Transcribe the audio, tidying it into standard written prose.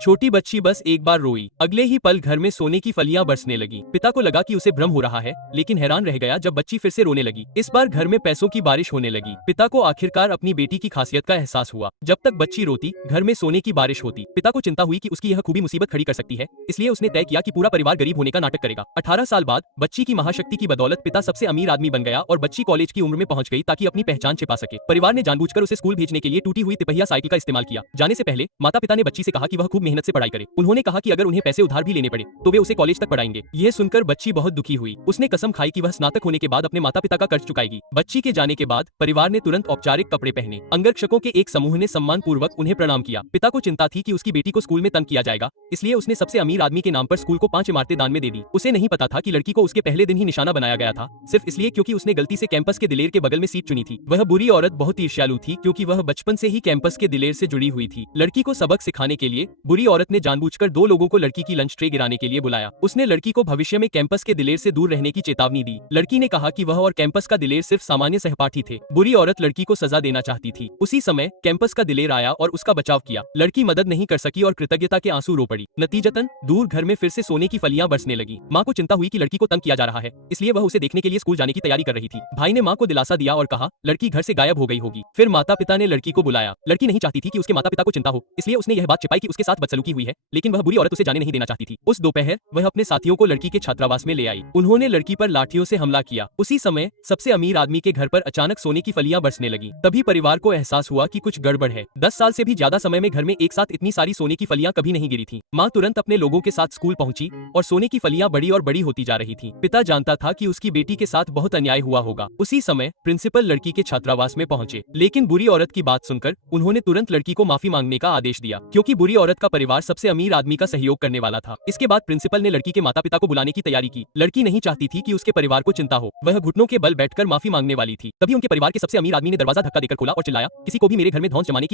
छोटी बच्ची बस एक बार रोई, अगले ही पल घर में सोने की फलियां बरसने लगी। पिता को लगा कि उसे भ्रम हो रहा है, लेकिन हैरान रह गया जब बच्ची फिर से रोने लगी। इस बार घर में पैसों की बारिश होने लगी। पिता को आखिरकार अपनी बेटी की खासियत का एहसास हुआ। जब तक बच्ची रोती, घर में सोने की बारिश होती। पिता को चिंता हुई कि उसकी यह खूबी मुसीबत खड़ी कर सकती है, इसलिए उसने तय किया कि पूरा परिवार गरीब होने का नाटक करेगा। 18 साल बाद बच्ची की महाशक्ति की बदौलत पिता सबसे अमीर आदमी बन गया और बच्ची कॉलेज की उम्र में पहुंच गई ताकि अपनी पहचान छिपा सके। परिवार ने जानबूझकर उसे स्कूल भेजने के लिए टूटी हुई तिपहिया साइकिल का इस्तेमाल किया। जाने से पहले माता पिता ने बच्ची से कहा कि वह खूब मेहनत से पढ़ाई करे। उन्होंने कहा कि अगर उन्हें पैसे उधार भी लेने पड़े तो वे उसे कॉलेज तक पढ़ाएंगे। यह सुनकर बच्ची बहुत दुखी हुई। उसने कसम खाई कि वह स्नातक होने के बाद अपने माता पिता का कर्ज चुकाएगी। बच्ची के जाने के बाद परिवार ने तुरंत औपचारिक कपड़े पहने। अंगरक्षकों के एक समूह ने सम्मान पूर्वक उन्हें प्रणाम किया। पिता को चिंता थी कि उसकी बेटी को स्कूल में तंग किया जाएगा, इसलिए उसने सबसे अमीर आदमी के नाम पर स्कूल को 5 इमारतें दान में दे दी। उसे नहीं पता था कि लड़की को उसके पहले दिन ही निशाना बनाया गया था, सिर्फ इसलिए क्योंकि उसने गलती से कैंपस के दिलेर के बगल में सीट चुनी थी। वह बुरी औरत बहुत ईर्ष्यालु थी क्योंकि वह बचपन से ही कैंपस के दिलेर से जुड़ी हुई थी। लड़की को सबक सिखाने के लिए बुरी औरत ने जानबूझकर 2 लोगों को लड़की की लंच ट्रे गिराने के लिए बुलाया। उसने लड़की को भविष्य में कैंपस के दिलेर से दूर रहने की चेतावनी दी। लड़की ने कहा कि वह और कैंपस का दिलेर सिर्फ सामान्य सहपाठी थे। बुरी औरत लड़की को सजा देना चाहती थी। उसी समय कैंपस का दिलेर आया और उसका बचाव किया। लड़की मदद नहीं कर सकी और कृतज्ञता के आंसू रो पड़ी। नतीजतन दूर घर में फिर से सोने की फलियां बरसने लगी। माँ को चिंता हुई कि लड़की को तंग किया जा रहा है, इसलिए वह उसे देखने के लिए स्कूल जाने की तैयारी कर रही थी। भाई ने माँ को दिलासा दिया और कहा लड़की घर से गायब हो गई होगी। फिर माता पिता ने लड़की को बुलाया। लड़की नहीं चाहती थी कि उसके माता पिता को चिंता हो, इसलिए उसने यह बात छिपाई कि उसके साथ बदसलूकी हुई है, लेकिन वह बुरी औरत उसे जाने नहीं देना चाहती थी। उस दोपहर वह अपने साथियों को लड़की के छात्रावास में ले आई। उन्होंने लड़की पर लाठियों से हमला किया। उसी समय सबसे अमीर आदमी के घर पर अचानक सोने की फलियां बरसने लगी। तभी परिवार को एहसास हुआ कि कुछ गड़बड़ है। 10 साल से भी ज्यादा समय में घर में एक साथ इतनी सारी सोने की फलियां कभी नहीं गिरी थी। माँ तुरंत अपने लोगों के साथ स्कूल पहुंची और सोने की फलियां बड़ी और बड़ी होती जा रही थी। पिता जानता था कि उसकी बेटी के साथ बहुत अन्याय हुआ होगा। उसी समय प्रिंसिपल लड़की के छात्रावास में पहुंचे, लेकिन बुरी औरत की बात सुनकर उन्होंने तुरंत लड़की को माफी मांगने का आदेश दिया, क्योंकि बुरी औरत का परिवार सबसे अमीर आदमी का सहयोग करने वाला था। इसके बाद प्रिंसिपल ने लड़की के माता पिता को बुलाने की तैयारी की। लड़की नहीं चाहती थी कि उसके परिवार को चिंता हो। वह घुटनों के बल बैठकर माफी मांगने वाली थी। तभी उनके परिवार के सबसे अमीर आदमी ने दरवाजा धक्का देकर खोला और चिल्लाया, किसी को भी मेरे घर में धौंस जमाने की